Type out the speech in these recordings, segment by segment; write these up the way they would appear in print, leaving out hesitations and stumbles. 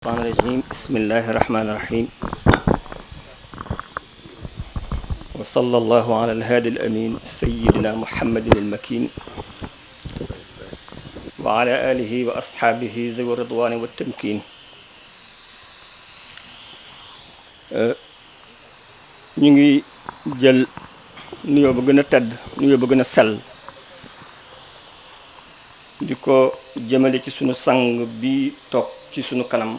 الشيطان الرجيم بسم الله الرحمن الرحيم وصلى الله على الهادي الأمين سيدنا محمد المكين وعلى آله وأصحابه ذوي الرضوان والتمكين ñu ngi jël nuyoo ba gën a tedd nuyoo ba gën a sell di ko jëmale ci sunu sang bi toog ci sunu kanam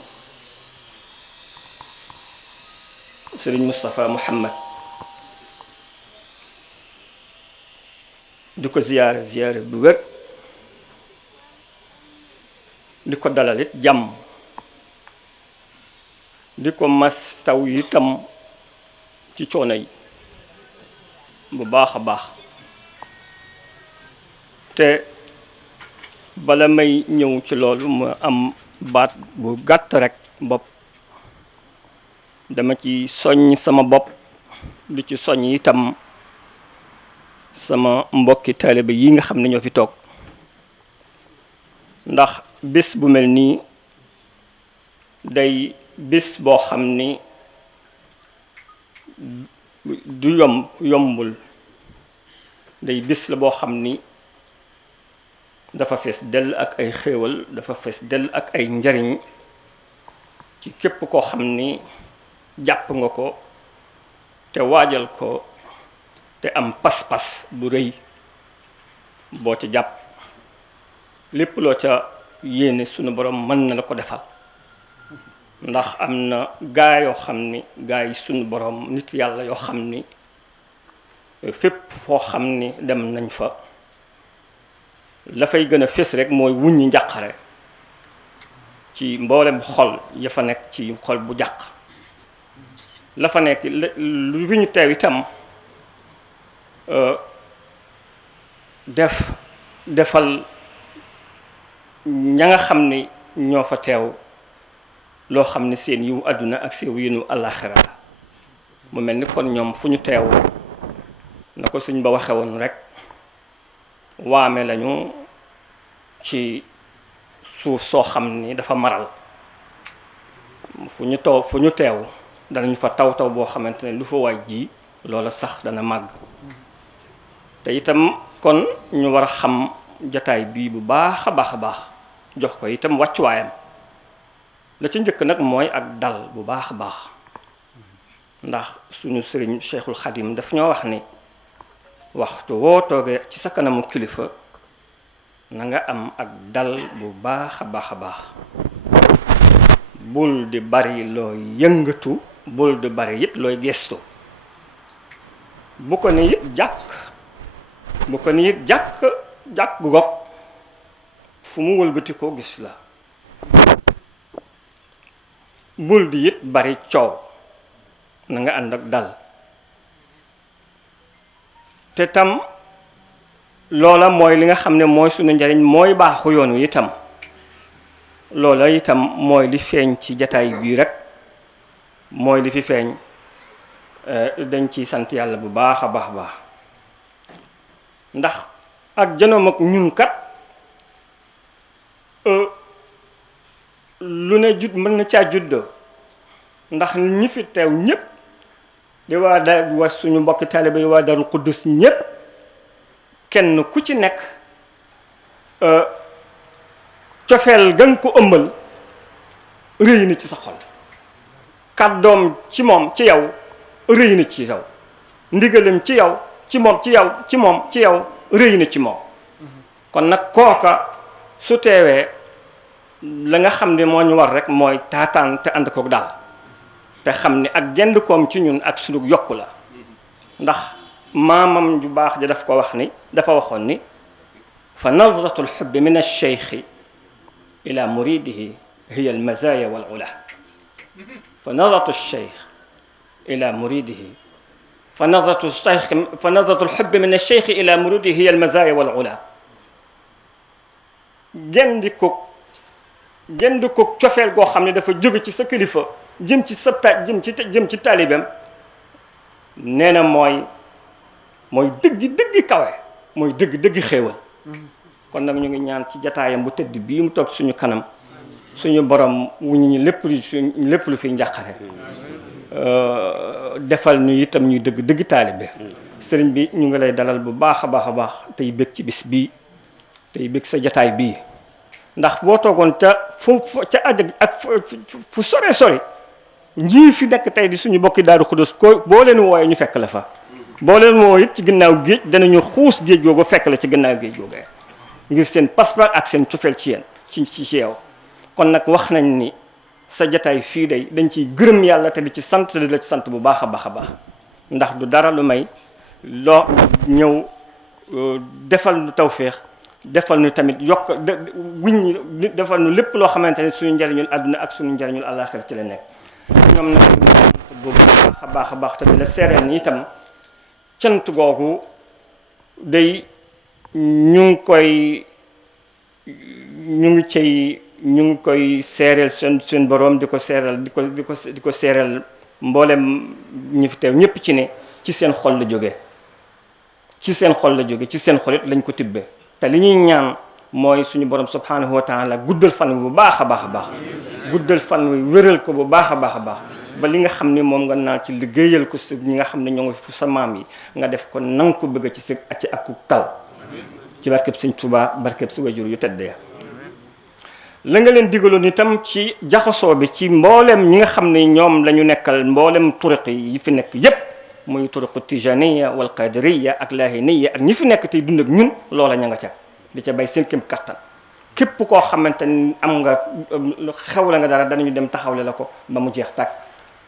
Sëriñ Moustapha Muhammad di ko ziyaare bu wér di ko dalalit jàmm di ko mas taw itam ci coono yi bu baax a baax te bala may ñëw ci loolu ma am baat bu gàtt rek bopp dama ci soññ sama bopp di ci soññ itam sama mbokki taalibe yi nga xam ne ñoo fi toog ndax bis bu mel nii day bis boo xam ni du yombul day bis la boo xam ni dafa fees dell ak ay xéewal dafa fees dell ak ay njariñ ci képp koo xam ni jàpp nga ko te waajal ko te am pas-pas bu rëy boo ca jàpp lépp loo ca yéene sunu borom mën na la ko defal ndax am na gaa yoo xam ni gaa yi sunu borom nit yàlla yoo xam ni fépp foo xam ni dem nañ fa la fay gën a fés rek mooy wuññi njàqare ci mboolem xol ya fa nekk ci xol bu jàq la fa nekk lu fi ñu teew itam defal ña nga xam ni ñoo fa teew loo xam ni seen yiw àdduna ak seen yiwu àllaaxira la mu mel ni kon ñoom fu ñu teew na ko suñ ba waxe woon rek waame lañu ci suuf soo xam ni dafa maral fu ñu teew danañu fa taw boo xamante ne lu fa waay ji loola sax dana màgg te itam kon ñu war a xam jataay bii bu baax a baax jox ko itam wàccuwaayam la ci njëkk nag mooy ak dal bu baax a baax ndax suñu sëriñ Cheikhul Khadim daf ñoo wax ni waxtu woo toogee ci sa kanamu kilifa na nga am ak dal bu baax a baax bul di bari looy yëngatu bul di bari it looy gestu bu ko ni it jàkk gog fu mu wëlbati ko gis la bul di it bari coow na nga ànd ak dal te tam loola mooy li nga xam ne mooy sunu njariñ mooy baaxu yoon wi itam loola itam mooy li feeñ ci jataay bii rek mooy li fi feeñ dañ ciy sant yàlla bu baax a baax ndax ak janoom ak ñun kat lu ne mën na caa juddoo ndax ñi fi teew ñépp di waa suñu mbokki taaliba yi waa Darou Khoudoss ñépp kenn ku ci nekk cofeel gën ko ëmbal rëy na ci sa xol kàddoom ci moom ci yow rëy na ci yow ndigalam ci yow ci yow rëy na ci moom kon nag kooka su teewee la nga xam ne moo ñu war rek mooy taataan te ànd kook daal te xam ni ak jënd koom ci ñun ak sunu yokku la ndax maamam ju baax ja daf ko wax ni dafa waxoon ni fa nazratu lxubbi min alcheikhi ila muridihi hiya almazaya wal ula fa nazratu lcheikh ila muridihi fa nazratu lxubbi min alcheikhi ila muridihi hiya almazaya wal ula jënd ko cofeel goo xam ne dafa jóge ci sa kilifa jëm ci taalibeem nee na mooy dëgg kawe mooy dëgg xéewal kon nag ñu ngi ñaan ci jataayam bu tëdd bii mu toog suñu kanam suñu borom wuñu ñu lépp lu fi njàqare defal ñu itam ñuy dëgg dëgg taalibe sëriñ bi ñu ngi lay dalal bu baax a baax a baax tey bëgg ci bis bii tey bëgg sa jataay bii ndax boo toogoon ca ca àjj ak fu sore njii fi nekk tey di suñu bokki Daaru Xudus ko boo leen wooyee ñu fekk la fa boo leen woo it ci ginnaaw géej danañu xuus géej googu fekk la ci ginnaaw géej googu ngir seen passeport ak seen cofeel ci yéen ci yow kon nag wax nañ ni sa jataay fii day dañ ciy gërëm yàlla te di ci sant te di la ci sant bu baax a baax a baax ndax du dara lu may loo ñëw defal nu tawféex defal nu tamit yokk defal nu lépp loo xamante ne suñu njariñul àdduna ak suñu njariñul àllaaxira ci la nekk ñoom nag bu baax a baax te di la seereel ni itam cant googu day ñu ngi koy seereel seen boroom di ko seereel di ko seereel mboolem ñi fi teew ñëpp ci ne ci seen xol la jóge ci seen xol la jóge ci seen xolit lañ ko tibbee te li ñuy ñaan mooy suñu borom subhanahu wa taala guddal fan wi bu baax a baax a baax guddal fan wi wéral ko bu baax a baax a baax ba li nga xam ni moom nga naan ci liggéeyal ko si ñi nga xam ne ñoo ngi fu sa maam yi nga def ko nang ko bëgg ci ak tal ci barkeb Sëñ Tuubaa barkeb si wajur yu tedd ya la nga leen digaloon itam ci jaxasoo bi ci mboolem ñi nga xam ne ñoom la ñu nekkal mboolem turuq yi fi nekk yépp muy turuqu tijaniya wal qadiriya ak lahiniya ak ñi fi nekk tey dund ak ñun loola ña nga ca di ca bay seen kéem kattan képp koo xamante ni am nga xewle nga dara danañu dem taxawle la ko ba mu jeex tàkk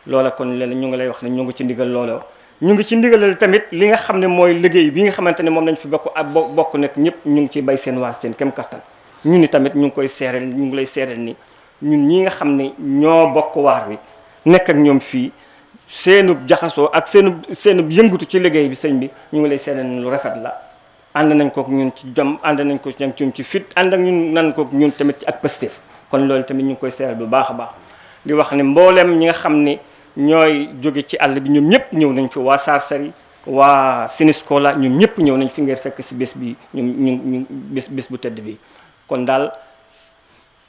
loola kon leen ñu ngi lay wax ne ñu ngi ci ndigal loola ñu ngi ci ndigalal tamit li nga xam ne mooy liggéey bi nga xamante ne moom lañ fi bokk ak bokk nekk ñëpp ñu ngi ci bay seen waar seen kéem kattan ñun ni tamit ñu ngi koy seereel ñu ngi lay seereel ni ñun ñi nga xam ne ñoo bokk waar wi nekk ak ñoom fii seenub jaxasoo ak seenub yëngutu ci liggéey bi sëñ bi ñu ngi lay seereel lu rafet la ànd nañ kook ñun ci jom ànd nañ ko ci fit ànd ak ñun nan kook ñun tamit ci ak positif kon loolu tamit ñu ngi koy seeral bu baax a baax di wax ne mboolem ñi nga xam ne ñooy jóge ci àll bi ñoom ñëpp ñëw nañ fi waa Sarsari waa Siniscola ñoom ñëpp ñëw nañ fi ngeen fekk si bés bi ñu bés bu tedd bi kon daal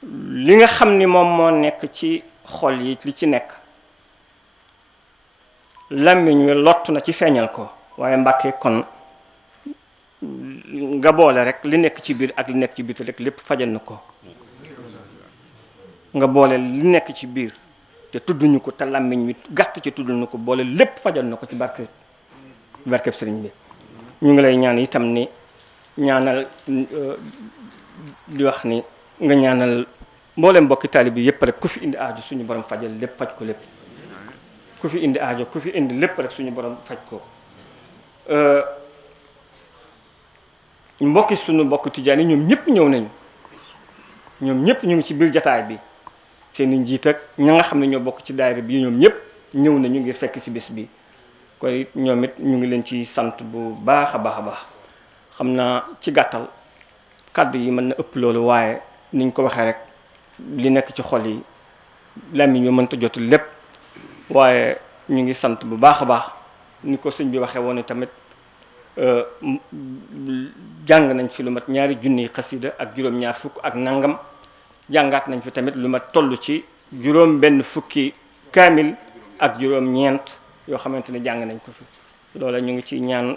li nga xam ni moom moo nekk ci xol yi li ci nekk làmmiñ wi lott na ci feeñal ko waaye Mbàkke kon nga boole rek li nekk ci biir ak li nekk ci biir rek lépp fajal na ko nga boole li nekk ci biir te tudduñu ko te làmmiñ wi gàtt ci tudduñu ko boole lépp fajal na ko ci barkeb sëriñ bi ñu ngi lay ñaan itam ni ñaanal di wax ni nga ñaanal mboolem mbokki taalib bi yëpp rek ku fi indi aajo suñu borom fajal lépp faj ko lépp ku fi indi aajo ku fi indi lépp rek suñu borom faj ko mbokki suñu mbokk tijaan yi ñoom ñëpp ñëw nañu ñoom ñëpp ñu ngi ci biir jataay bi seen i njiit ak ña nga xam ne ñoo bokk ci daayira bi ñoom ñëpp ñëw nañu ngir fekk si bés bi kon it ñoom it ñu ngi leen ci sant bu baax a baax a baax xam naa ci gàttal kàddu yi mën na ëpp loolu waaye niñ ko waxee rek li nekk ci xol yi làmmiñ ñu mënta jotul lépp waaye ñu ngi sant bu baax a baax ni ko sëñ bi waxee woon tamit jàng nañ fi lu mat 2 junniy xasida ak juróom-ñaar fukk ak nangam jàngaat nañ fi tamit lu mat toll ci juróom-benn fukki kaamil ak juróom-ñeent yoo xamante ne jàng nañ ko fi loola ñu ngi ci ñaan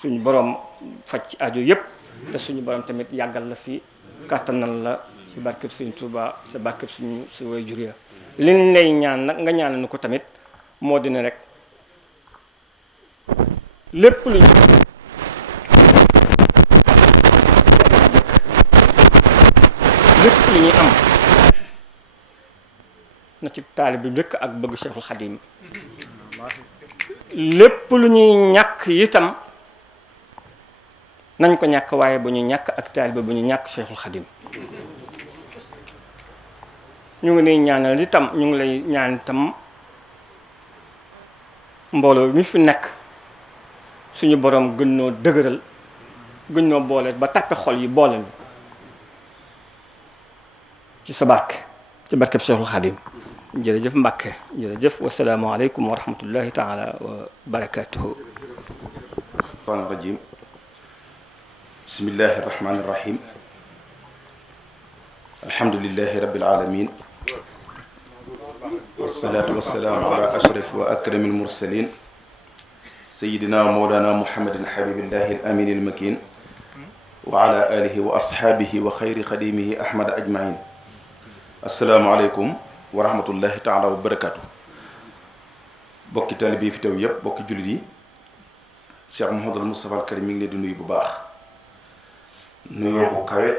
suñu borom faj ci aajo yépp te suñu borom tamit yàggal la fi kàttanal la ci barkeb Sëriñ Tuuba sa barkeb suñu su way jur ya liñ lay ñaan nag nga ñaanal nu ko tamit moo dina rek lépp lu ñuy am na ci taalib bi dëkk ak bëgg Cheikhul Khadim lépp lu ñuy ñàkk itam nañ ko ñàkk waaye bu ñu ñàkk ak taalibe bu ñu ñàkk Cheikhul Khadim ñu ngi lay ñaanal itam ñu ngi lay ñaan itam mbooloo mi fi nekk suñu borom gën noo dëgëral gën noo boole ba tàppe xol yi boole mi ci sa barke ci barkeb Cheikhul Khadim jërëjëf Mbàkke jërëjëf wasalaamu aleykum wa rahmatullahi taala wa barakatuhu bismillahi irrahmani irrahim alhamdulillahi rabbil alamin wassalatu wassalamu ala ashraf wa akramil mursalin sayyidina wa mawlana muhammadin habibillahi al amin al makin wa ala alihi wa ashaabihi wa xayri xadimihi ahmad ajmain assalaamu aleykum wa rahmatullahi taala wa barakatu bokki taalibe yi fi teew yépp bokki jullit yi Cheikh Mouhamadul Moustapha al Karim mi ngi leen di nuyu bu baax nuyoo bu kawe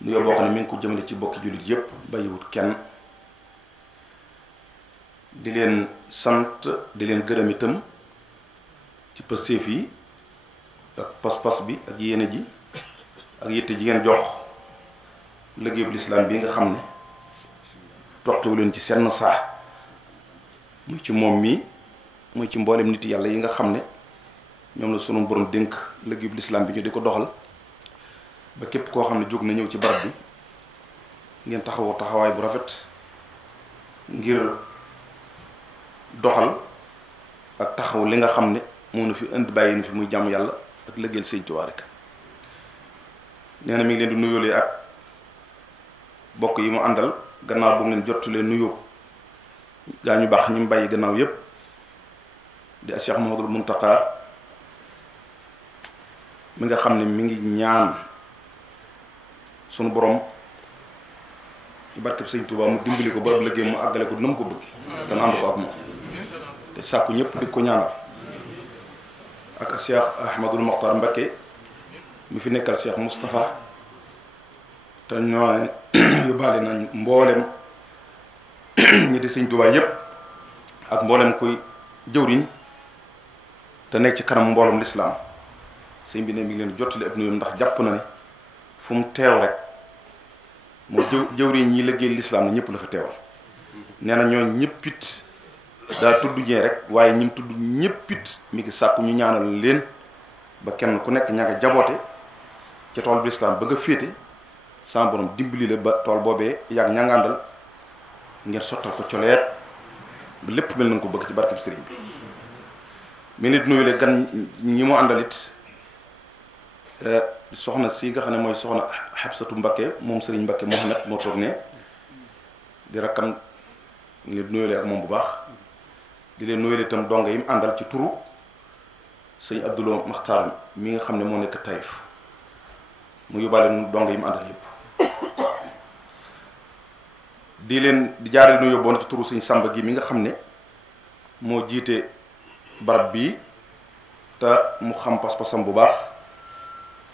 nuyoo boo xam ne mi ngi ko jëmale ci bokki jullit yépp bàyyiwut kenn di leen sant di leen gërëm itam ci pëstéef yi ak pas-pas bi ak yéene ji ak yitte ji ngeen jox liggéeyub lislaam bi nga xam ne toxtuwu leen ci senn saa muy ci moom mii muy ci mboolem nit yàlla yi nga xam ne ñoom la sunu borom dénk liggéeyub lislaam bi ñu di ko doxal ba képp koo xam ne jóg na ñëw ci barab bi ngeen taxawoo taxawaay bu rafet ngir doxal ak taxaw li nga xam ne moo nu fi indi bàyyi nu fi muy jàmm yàlla ak liggéeyal Sëñ Tuubaa rek nee na mi ngi leen di nuyoolee ak bokk yi mu àndal gannaaw bu mu leen jotulee nuyoo gaa ñu baax ñi mu bàyyi gannaaw yépp di Cheikh Mouhamadoul Mountakha mi nga xam ne mi ngi ñaan sunu borom ci barkeb Sëñ Tuubaa mu dimbali ko ba ab liggéey mu àggale ko na mu ko bëgg te ànd ko ak moom te sàkku ñëpp di ko ñaanal ak Cheikh Ahmadul Mokhtar Mbacké mi fi nekkal Cheikh Moustapha te ñoo yóbbaale nañ mboolem ñi di Sëñ Tuubaa yépp ak mboolem kuy jëwriñ te nekk ci kanam mboolem lislaam sëñ bi ne mi ngi leen jottali ab nuyoo ndax jàpp na ne fu mu teew rek moo jëwriñ ñi liggéey lislaam ne ñëpp la fa teewal nee na ñoo ñëppit daa tudd ñee rek waaye ñim tudd ñëppit mi ngi sàkku ñu ñaanal leen ba kenn ku nekk ña nga jaboote ca tool bi lislaam ba nga féete sa borom dimbali la ba tool boobee yàgg ñangàndal ngeen sottal ko coleet ba lépp mel na ko bëgg ci barkeb sëriñ bi mi nit nuyule gan ñi mu àndalit soxna si nga xam ne mooy soxna Xabsatu Mbakke moom sëriñ Mbakke Mohamed moo toog ne di rakkam ngi nuyule ak moom bu baax di leen nuyule itam donga yi mu àndal ci turu sëñ Abdoulou Maxtaar mi nga xam ne moo nekk Taïf mu yóbbaale nu donga yi mu àndal yépp di leen di jaaree nu yóbboon ci turu sëñ Samba gi mi nga xam ne moo jiite barab bii te mu xam pas-pasam bu baax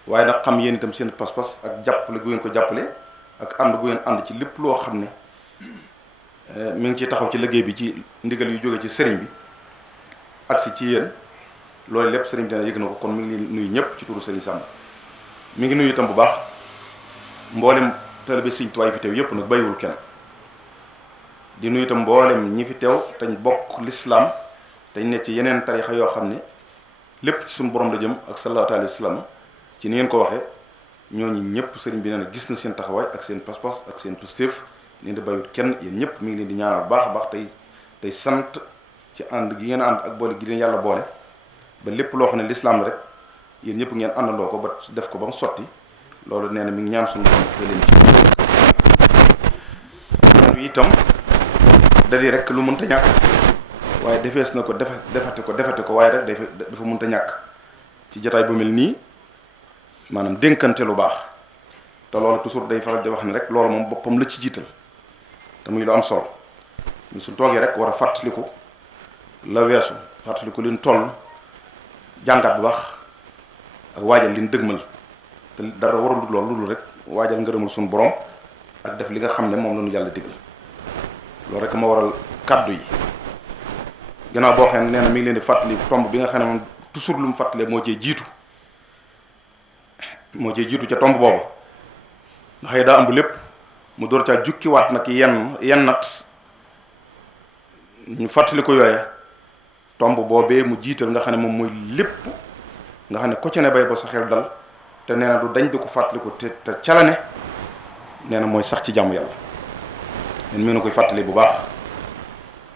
waaye nag xam yéen itam seen pas-pas ak jàppale gu ngeen ko jàppale ak ànd gu ngeen ànd ci lépp loo xam ne mi ngi ci taxaw ci liggéey bi ci ndigal yu jóge ci sëriñ bi agsi ci yéen loolu lépp sëriñ bi dina yëg na ko kon mi ngi nuyu ñëpp ci turu sëriñ Samba mi ngi nuyu itam bu baax mboolem taalibe Sëriñ Tuubaa yi fi teew yëpp nag bàyyiwul kenn di nuyu itam mboolem ñi fi teew tañ bokk lislaam tañ ne ci yeneen tarixa yoo xam ne lépp ci suñu borom la jëm ak sallallahu alayhi wa sallam ci ni ngeen ko waxee ñooñu ñëpp sëriñ bi nee na gis na seen taxawaay ak seen pas-pas ak seen positif leen di bàyyiwul kenn yéen ñëpp mi ngi leen di ñaanal baax a baax tey sant ci ànd gi ngeen ànd ak boole gi leen yàlla boole ba lépp loo xam ne lislaam la rek yéen ñëpp ngeen àndandoo ko ba def ko ba mu sotti loolu nee na mi ngi ñaan suñu borom dafa leen ci itam dadi rek lu mënta ñàkk waaye defees na ko defate ko waaye rek dafa mënta ñàkk ci jotaay bu mel nii maanaam dénkante lu baax te loolu toujours day faral di wax ne rek loolu moom boppam la ci jiital te muy lu am solo ñu su toogee rek war a fàttaliku la weesu fàttaliku liñ toll jàngat bu baax ak waajal liñ dëgmal te dara warul loolu rek waajal ngërëmul suñu borom ak def li nga xam ne moom la ñu yàlla digal loolu rek ma waral kàddu yi gannaaw boo xam ne nee na mi ngi leen di fàttali tomb bi nga xam ne moom toujours lu mu fàttalee moo cee jiitu ca tomb boobu nga xëy daa ëmb lépp mu door caa jukkiwaat nag yenn nat ñu fàttali ko yooya tomb boobee mu jiital nga xam ne moom mooy lépp nga xam ne ko ci ne bay ba sa xel dal te nee na du dañ di ko fàttaliku te calane nee na mooy sax ci jàmm yàlla nen mi na koy fàttali bu baax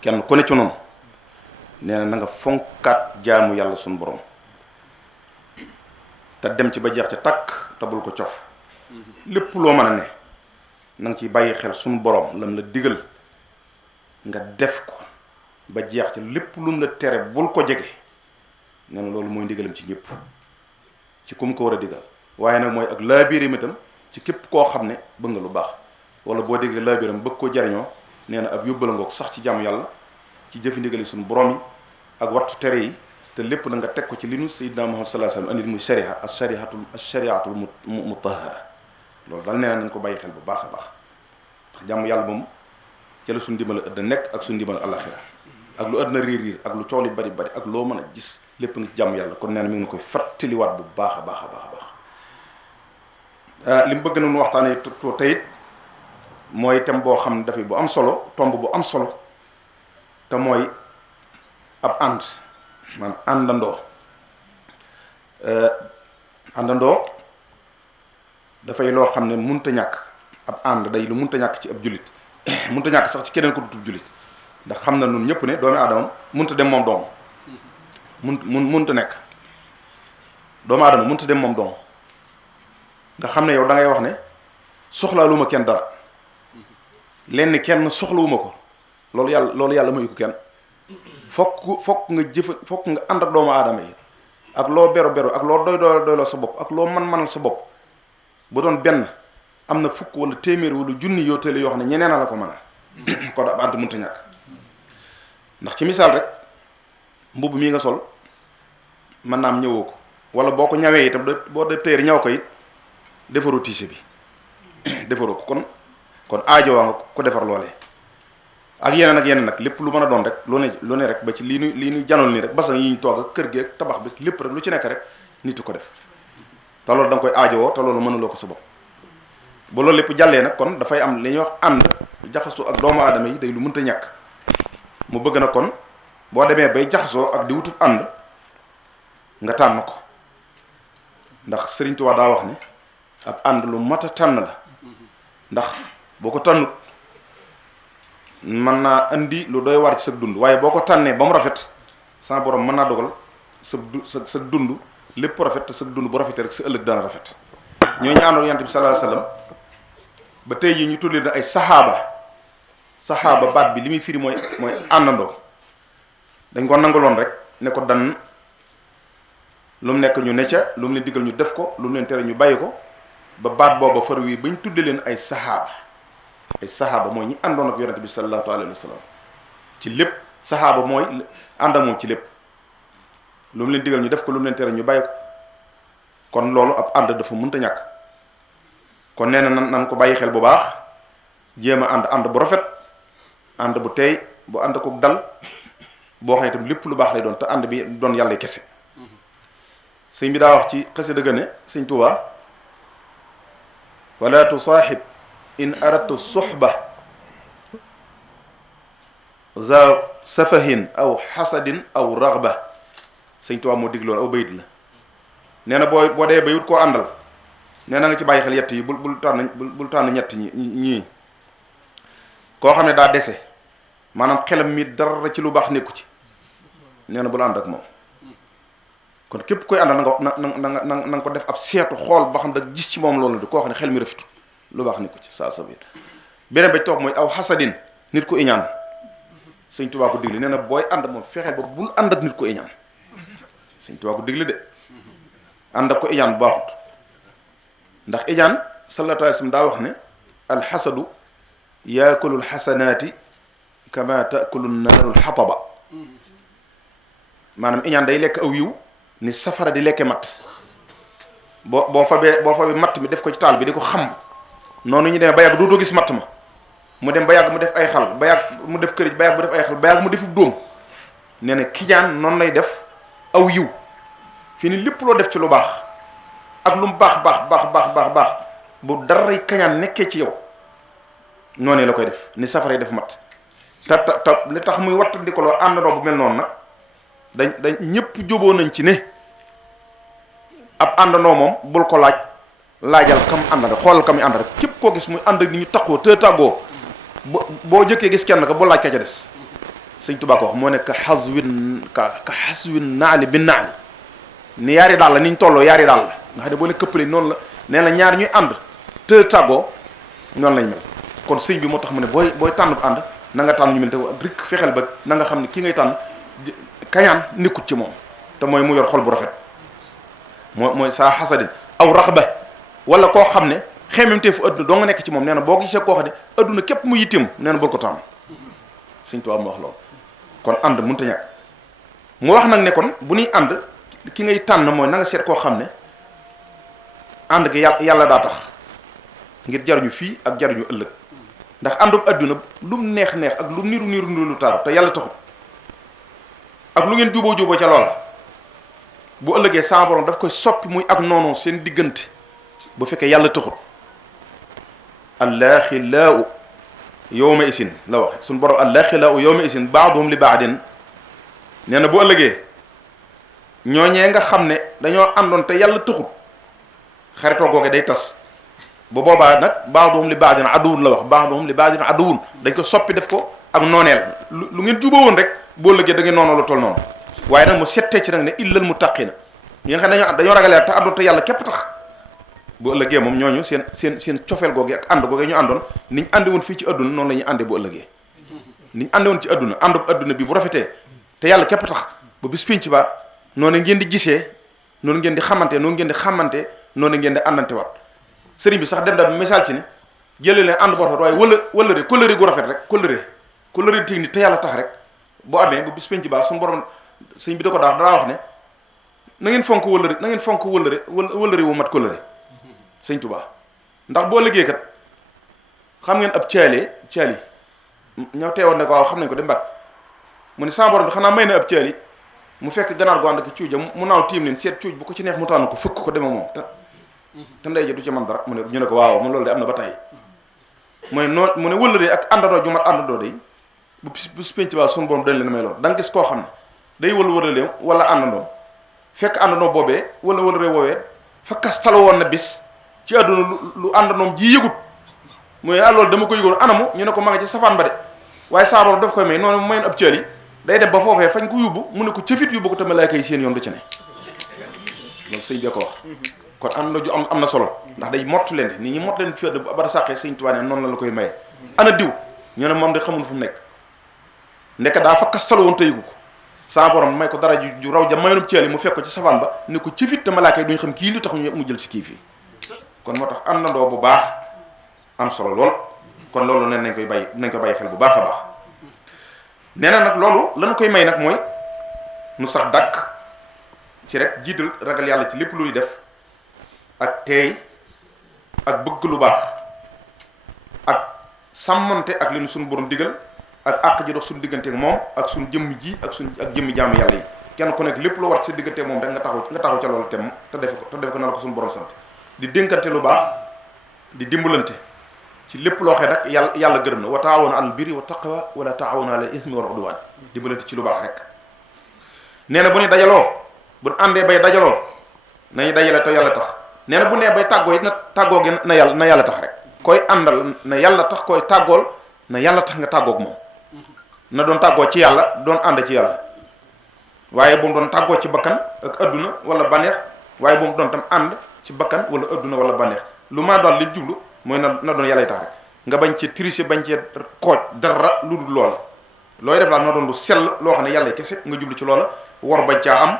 kenn ku ne ci noonu nee na nga fonkaat jaamu yàlla suñu borom te dem ci ba jeex ca takk te bul ko cof lépp loo mën a ne na nga ciy bàyyi xel suñu borom lam la digal nga def ko ba jeex ci lépp lum la tere bul ko jege nee na loolu mooy ndigalam ci ñëpp ci ku mu ko war a digal waaye nag mooy ak laabiram itam ci képp koo xam ne bëgg nga lu baax wala boo déggee laabiram bëgg koo jariñoo nee na ab yóbbala ngoog sax ci jàmm yàlla ci jëfi ndigali suñu borom yi ak wattu tere yi te lépp na nga teg ko ci li nu sayyidina Muhammad sallallahu alayhi wasallam andil muy sharia ash-shari'atul mutahhara loolu daal nee na nañ ko bàyyi xel bu baax a baax ndax jàmm yàlla moom ca la suñu dimbal àddina nekk ak suñu dimbal àllaxira ak lu àddina riir ak lu coow li bari bari ak loo mën a gis lépp nga ci jàmm yàlla kon nee na mi ngi koy fàttaliwaat bu baax a baax a baax a baax li mu bëgg nañu waxtaanee tey it mooy thème boo xam ne dafay bu am solo tomb bu am solo te mooy ab ànd man àndandoo àndandoo dafay loo xam ne munta ñàkk ab ànd day lu munta ñàkk ci ab jullit munta ñàkk sax ci keneen ko dutub jullit ndax xam na nun ñëpp ne doomi aadama munta dem moom doom munta nekk doomu aadama munta dem moom doom nga xam ne yow da ngay wax ne soxlaaluma kenn dara lenn kenn soxlawuma ko loolu yàlla mayu ko kenn fokk nga ànd ak doomu aadama yi ak loo beru ak loo doyloo sa bopp ak loo manal sa bopp bu doon benn am na fukk wala téeméer wala junni yoo tële yoo xam ne ñeneen a la ko mën a kon ab ànd mënta ñàkk ndax ci misaal rek mbubb mii nga sol mën naa am ñëwoo ko wala boo ko ñawee itam boo dee téer ñaw ko it defaroo tiise bi defaroo ko kon aajowaa nga ko defar loolee ak yeneen nag lépp lu mën a doon rek lu ne rek ba ci lii nu janool nii rek basan yi ñu toog ak kër gi ak tabax bi lépp rek lu ci nekk rek nit ko def te loolu da nga koy aajowoo te loolu mënuloo ko sa bopp ba loolu lépp jàllee nag kon dafay am li ñuy wax ànd jaxasoo ak doomu aadama yi day lu mënta ñàkk mu bëgg na kon boo demee bay jaxasoo ak di wutub ànd nga tànn ko ndax Sëriñ Tuubaa daa wax ne ab ànd lu mat a tànn la ndax boo ko tànnut mën naa indi lu doy war ci sa dund waaye boo ko tànnee ba mu rafet sa borom mën naa dogal sa dund lépp rafet te sa dund bu rafetee rek sa ëllëg dana rafet ñooñu àndoon Yonent bi sallallahu alayhi wasallam ba tey yi ñu tuddee na ay saxaaba baat bi li muy firi mooy àndandoo dañ ko nangaloon rek ne ko dan lu mu nekk ñu ne ca lu mu leen digal ñu def ko lu mu leen tere ñu bàyyi ko ba baat booba far wi bañ tudde leen ay saxaaba mooy ñi àndoon ak Yonent bi sallallahu alayhi wasallam ci lépp saxaaba mooy ànd ak moom ci lépp lu mu leen digal ñu def ko lu mu leen tere ñu bàyyi ko kon loolu ab ànd dafa mënta ñàkk kon nee na nan ko bàyyi xel bu baax jéem a ànd bu rafet ànd bu teey bu ànd ko dal boo xam ne itam lépp lu baax lay doon te ànd bi doon yàlla kese sëñ bi daa wax ci xasida ga ne sëñ Tuubaa wala tusaaxib in aradtu suxba za safahin aw xasadin aw raxba sëñ Tuubaa moo digloon aw bayit la nee na boo dee bayut koo àndal nee na nga ci bàyyi xel yett yi bul tànn ñett ñii koo xam ne daa dese maanaam xelam mi dara ci lu baax nekku ci nee na bul ànd ak moom kon képp koy àndal na nga ko def ab seetu xool ba xam da gis ci moom loolu di koo xam ne xel mi rafetul lu baax nekku ci saa sa biir beneen ba toog mooy aw xasadin nit ku iñaan sëñ Tuubaa ko digle nee na booy ànd moom fexeel ba bul ànd ak nit ku iñaan sëñ Tuubaa ko digle de ànd ak ko iñaan bu baaxut ndax iñaan sallallahu alayhi wasallam daa wax ne alxasadu yaakulul xasanaati kama taakulu naarul xataba maanaam iñaan day lekk aw yiw ni safara di lekke matt boo fabee matt mi def ko ci taal bi di ko xam noonu ñu demee ba yàgg dootoo gis matt ma mu dem ba yàgg mu def ay xal ba yàgg mu def këriñ ba yàgg mu def ay xal ba yàgg mu defub dóom nee na kiñaan noonu lay def aw yiw fii ni lépp loo def ci lu baax ak lu mu baax bu daray kañaan nekkee ci yow noonu la koy def ni safara yi def matt te li tax muy wattandikoloo àndandoo bu mel noonu nag dañ ñëpp jóboo nañ ci ne ab àndandoo moom bul ko laajal kam àndandoo xoolal kam ànd rek képp koo gis muy ànd ak ni ñu taqoo te tàggoo boo jëkkee gis kenn ka boo laaj ka ca des sëñ Tuubaa ko wax moo ne ka xaswin naali bi naali ni yaari daal la ni ñu tolloo yaari daal la nga xam ne boo leen këppalee noonu la nee na ñaar ñuy ànd te tàggoo noonu lañ mel. kon sëñ bi moo tax mu ne booy tànn bu ànd na nga tànn ñu mel te rek fexeel ba na nga xam ne ki ngay tànn kañaan nekkut ci moom te mooy mu yor xol bu rafet mooy saa xasadin aw raxba wala koo xam ne xemmemtee fu adduna doo nga nekk ci moom nee na boo gisee koo xam ne adduna képp mu yitteem nee na bul ko tànn sëñ Tuubaa mu wax loolu kon ànd mënut a ñàkk mu wax nag ne kon bu ñuy ànd ki ngay tànn mooy na nga seet koo xam ne ànd gi yàlla daa tax ngir jaruñu fii ak jaruñu ëllëg ndax àndub adduna lu mu neex neex ak lu niru lu taaru te yàlla taxut ak lu ngeen juboo ca loola bu ëllëgee sa borom daf koy soppi muy ak noonu seen diggante bu fekkee yàlla taxut allaaxilaau yawma isin la wax suñu borom allaaxilaau yawma isin baaduhum li baadin nee na bu ëllëgee ñooñee nga xam ne dañoo àndoon te yàlla taxut xaritoo googe day tas bu boobaa nag baaduhum li baadin aduwun la wax baaduhum li baadin aduwun dañ ko soppi def ko ak nooneel lu ngeen juboo woon rek boo ëllëgee da ngeen noonu la toll noonu waaye nag mu settee ci nag ne illal muttaqina yi nga xam ne dañoo ragalee te àndoon te yàlla képp tax bu ëllëgee moom ñooñu seen cofeel googu ak ànd googu ñu àndoon niñ àndi woon fii ci adduna noonu la ñuy àndee bu ëllëgee niñ àndi woon ci adduna àndub adduna bi bu rafetee te yàlla képp tax ba bis pinc ba noonu ngeen di gisee noonu ngeen di xamante noonu ngeen di àndante wat sëriñ bi sax dem da misaal ci ne jëlee leen ànd boo waaye wëllëre kóllëre gu rafet rek kóllëre technique te yàlla tax rek boo amee bu bis pinc ba suñu borom sëñ bi da ko daax danaa wax ne na ngeen fonk wëllëre wu mat kóllëre sëñ Tuubaa ndax boo liggéey kat xam ngeen ab caali ñoo teewoon ne ko waaw xam nañ ko de mbag mu ne sama borom bi xanaa may na ab caali mu fekk ganaar gu ànd ak cuuja mu naaw tiim leen seet cuuj bu ko ci neex mu tànn ko fëkk ko dema moom te ndey ja du ci man dara mu ne ñu ne ko waaw man loolu de am na ba tey mooy noonu mu ne wëllëree ak àndandoo ju mat àndandoo day bu penc ba suñu borom dañ leen may lool da nga gis koo xam ne day wëlëreem wala àndandoo fekk àndandoo boobee wala wëlëree woowee fa kastala woon na bis ci àdduna lu àndandoom ji yëgut mooy loolu dama ko yëgoon anamu ñu ne ko ma nga ci safaan ba de waaye saa borom daf koy may noonu mayoon ab cël yi day dem ba foofee fañ ko yóbbu mu ne ko cëfit yóbbu ko te malaaka yi seen yoon du ci ne loolu sëñ bee ko wax kon am na ju am na solo ndax day mottu leen nit ñi mott leen fi bara sàqee sëñ Tuubaa ne noonu la koy maye ana diw ñu ne moom de xamul fu mu nekk daa fa kastal woon te yëgu ko saa borom may ko dara ju raw ja mayoonub ceel yi mu fekk ko ci safaan ba ne ko cëfit te malaaka yi duñ xam kii lu tax mu jël ci kii fii kon moo tax am na ndoo bu baax am solo lool kon loolu nen nañ ko bàyyi xel bu baax a baax nee na nag loolu lañu koy may nag mooy nu sax dàkk ci rek jiital ragal yàlla ci lépp luy def ak teey ak bëgg lu baax ak sàmmante ak li nu suñu borom digal ak àq ji dox suñu diggante ak moom ak suñu jëmm ji ak jëmmi jaamu yàlla yi kenn ku nekk lépp lu war ci diggante moom rek nga taxaw ca loolu tem te def ko na la ko suñu borom sant di dénkante lu baax di dimbalante ci lépp loo xee nag yàlla gërëm na wa taawanu alal birri wa taqwa wala taawanu alal ismi wal udwan dimbalante ci lu baax rek nee na bu ñu dajaloo bu ñu àndee bay dajaloo nañu dajale te yàlla tax nee na bu nee bay tàggoo it na tàggoo gi na yàlla tax rek koy àndal na yàlla tax koy tàggool na yàlla tax nga tàggoog moom na doon tàggoo ci yàlla doon ànd ci yàlla waaye bu mu doon tàggoo ci bakkan ak adduna wala baneex waaye bu mu doon tam ànd ci bakkan wala adduna wala baneex lu maa doon li jublu mooy na doon yàllay tax rek nga bañ ci tricher bañ ci kooj dara lu dul loola looy def daal na doon lu sell loo xam ne yàlla kese nga jublu ci loola war bañ caa am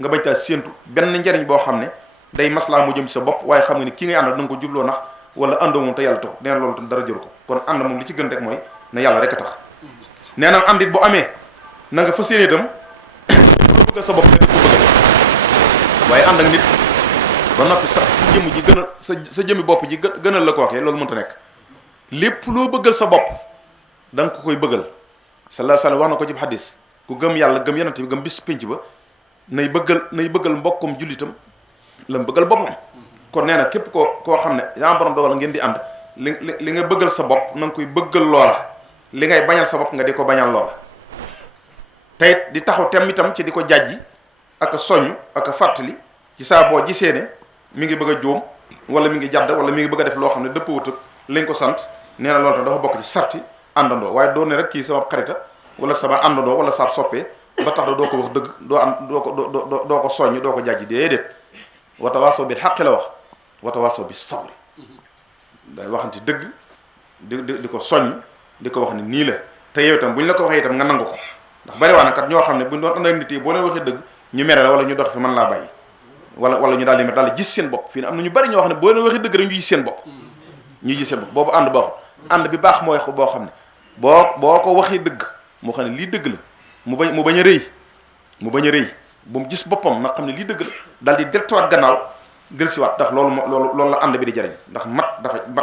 nga bañ caa séentu benn njariñ boo xam ne day maslaa mu jëm ci sa bopp waaye xam nga ni ki ngay àndal da nga ko jubloo nax wala àndoo moom te yàlla tax nee na loolu tam dara jëru ko kon ànd moom li ci gën rek mooy na yàlla rek a tax nee na àndit bu amee na nga fas yéene itam loo bëggal sa bopp te di ko bëggal waaye ànd ak nit ba noppi sa jëmm ji gën a sa jëmmi bopp ji gënal la ko waxee loolu mënta nekk lépp loo bëggal sa bopp da nga ko koy bëggal sallallahu alayhi wasallam wax na ko ci xadis ku gëm yàlla gëm yonent bi gëm bis pénc ba nay bëggal mbokkum jullitam la mu bëggal boppam kon nee na képp koo xam ne yaa borom dogal ngeen di ànd li nga bëggal sa bopp na nga koy bëggal loola li ngay bañal sa bopp nga di ko bañal loola teyit di taxaw tem itam ci di ko jàjji ak a soññ ak a fàttali ci saa boo gisee ne mi ngi bëgg a jóom wala mi ngi jàdd wala mi ngi bëgg a def loo xam ne dëppwut ak lañ ko sant nee na loolu tam dafa bokk ci sarti àndandoo waaye doo ne rek kii sama xarita wala sama àndandoo wala saab soppee ba tax da doo ko wax dëgg doo ko soññ doo ko jàjji déedéet watawaasaw bil haqqi la wax watawaasaw bis sabri day waxanti dëgg di ko soññ di ko wax ni nii la te yow itam bu ñu la ko waxee itam nga nangu ko ndax bari waa na kat ñoo xam ne buñ doon ànd ak nit yi boo leen waxee dëgg ñu mere la wala ñu dox fi mën laa bàyyi wala ñu daal di mer daal gis seen bopp fii ne am na ñu bari ñoo xam ne boo leen waxee dëgg rek ñu gis seen bopp boobu ànd baaxul ànd bi baax mooy boo xam ne boo ko waxee dëgg moo xam ne lii dëgg la mu bañ a rëy bu mu gis boppam nag xam ne lii dëgg la daal di deltuwaat gannaaw del siwaat ndax loolu la ànd bi di jariñ ndax mat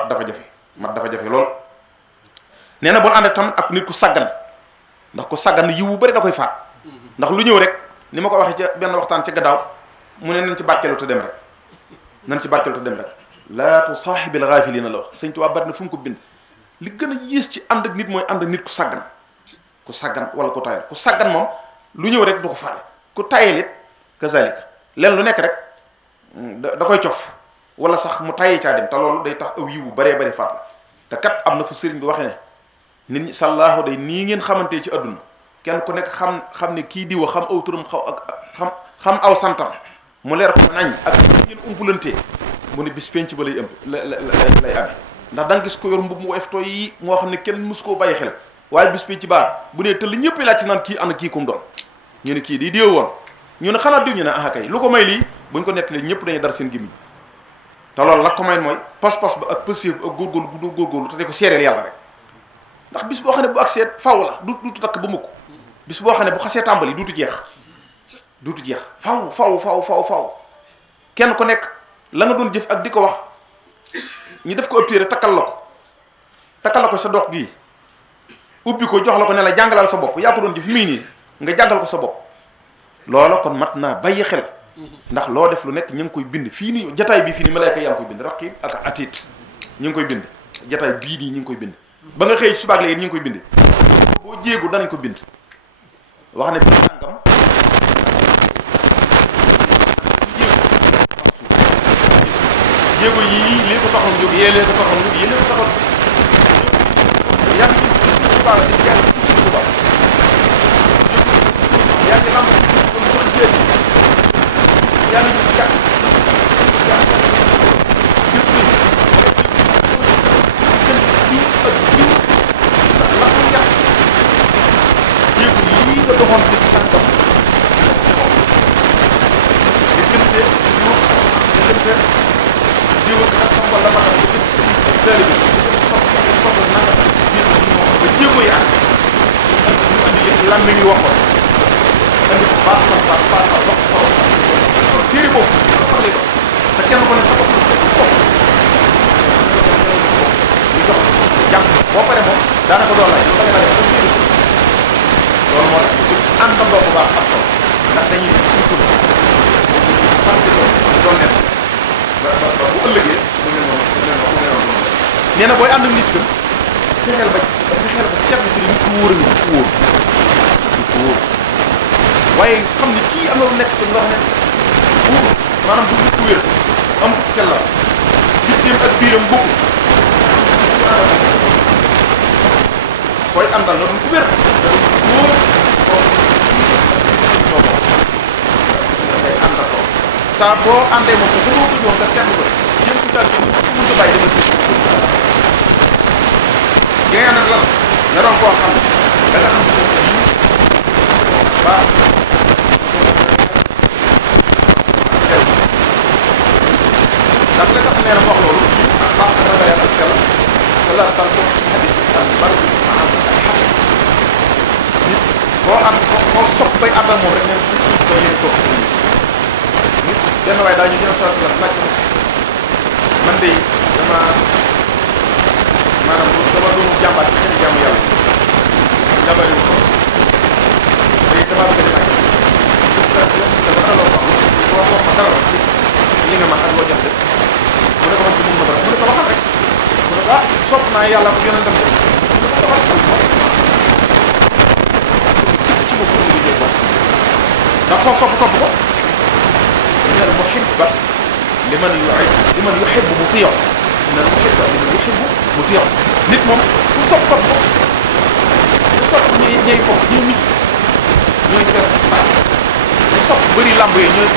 dafa jafe lool nee na boo ànd tam ak nit ku sàggan ndax ku sàggan yiw wu bari da koy faat ndax lu ñëw rek ni ma ko waxee ca benn waxtaan ca gannaaw mu ne nañ ci barkeelu te dem rek laa tusaahibil gaafiliina la wax Sëñ Tuubaa bari na fu mu ko bind li gën a yées ci ànd ak nit mooy ànd ak nit ku sàggan wala ku tayal ku sàggan moom lu ñëw rek du ko faale ku tayal it kazalika leen lu nekk rek da koy cof wala sax mu tayee caa dem te loolu day tax aw yiw bu baree bari faat la te kat am na fu sëriñ bi waxee ne nit ñi sallaahu day nii ngeen xamantee ci adduna kenn ku nekk xam ne kii diwa xam aw turam xam aw santam mu leer ko nañ ak ngeen umpulantee mu ne bis penc ba lay amee ndax da nga gis ko yor mbub mu woyof tooy yi moo xam ne kenn mus koo bàyyi xel waaye bis penc baa bu ne tëll ñëpp laajte naan kii ana kii kum doon ñu ne kii di diw woon ñu ne xanaa diw ñu ne ah kay lu ko may lii buñ ko nettalee ñëpp dañuy dar seen gémmiñ te loolu nag ko may mooy pas-pas ba ak pësif ak góorgóorlu te di ko seereel yàlla rek ndax bis boo xam ne bu agsee faw la duutu takk ba mukk bis boo xam ne bu xasee tàmbali duutu jeex faw kenn ku nekk la nga doon jëf ak di ko wax ñu def ko ëpp téere takkal la ko sa dox gii ubbi ko jox la ko ne la jàngalal sa bopp yaa ko doon jëf mii nii nga jàngal ko sa bopp loola kon mat naa bàyyi xel ndax loo def lu nekk ñu ngi koy bind fii nii jataay bii fii nii malaaka yaa ngi koy bind raqib ak atiit ñu ngi koy bind jataay bii nii ñu ngi koy bind ba nga xëy subaak léegi ñu ngi koy bind boo jéegu danañ ko bind wax ne bi sàngam jéego yii lii ko taxoon jóg yee lee ko taxoon jóg yée lee ko taxoon yàgg ci tubaab di jàng ci tubaab yaa ngi am kon soo jéeg yaa ngi ci jàng jéego yii nga doxoon ci sàngam diggante jiw ak xam wala ma xam ne ci teel bi soxla nanga biir bi moo xam ba jéego yi ak ñu andi li lammi ñu waxoon andi ko baax téere boobu xam lay doon te kenn ko ne sa bopp ñu jox jàng boo paree moom daanaka doon lay ba nga loolu moo tax àndandoo bu baax ak solo ndax dañuy sukkul xam nga doon nekk ba bu ëllëgee du mel noonu nee na booy ànd ak nit tam fexeel ba seetlu ci nit ku wóor nit ku wóor waaye xam ni kii am na lu nekk ci nga xam ne wóor maanaam bu nit ku wér am ko ci sellal bitteem ak biiram bokku booy àndal na du ku wér wóor saa boo àndee moom te boo ko jox nga seetlu ko jëm ci taal bi ku mun sa bàyyi dama si génn nag lan nga doon koo xam da nga am ko baax ndax la tax nee na wax loolu ak baax na nga yàlla xel te la sal ko xadis al bar ma am al xaq nit boo am boo sopp bay àndal moom rek neen gis ko yéen toog nit benn waaye daa ñu gën a saa si la laaj ko man de dama doon jàmbaat ci xeeti jaamu yàlla jàmbaat yi ko léegi damaa bëgg a laaj dafa aloo wax ma dara ci li nga man ak loo jox de mu ne ko man ci mun ma dara mu ne ko waxal rek mu ne ko ah sopp naa yàlla ko yonentam de mu ne ko waxal ci ma pour liggéey ko ndax koo sopp topp ko إن المحب لمن يحب مطيع إن المحب لمن يحب مطيع nit moom ku sopp ko ku sopp ñay foofu ñuy nit ñooy def baax ku sopp bëri lamb yi ñooy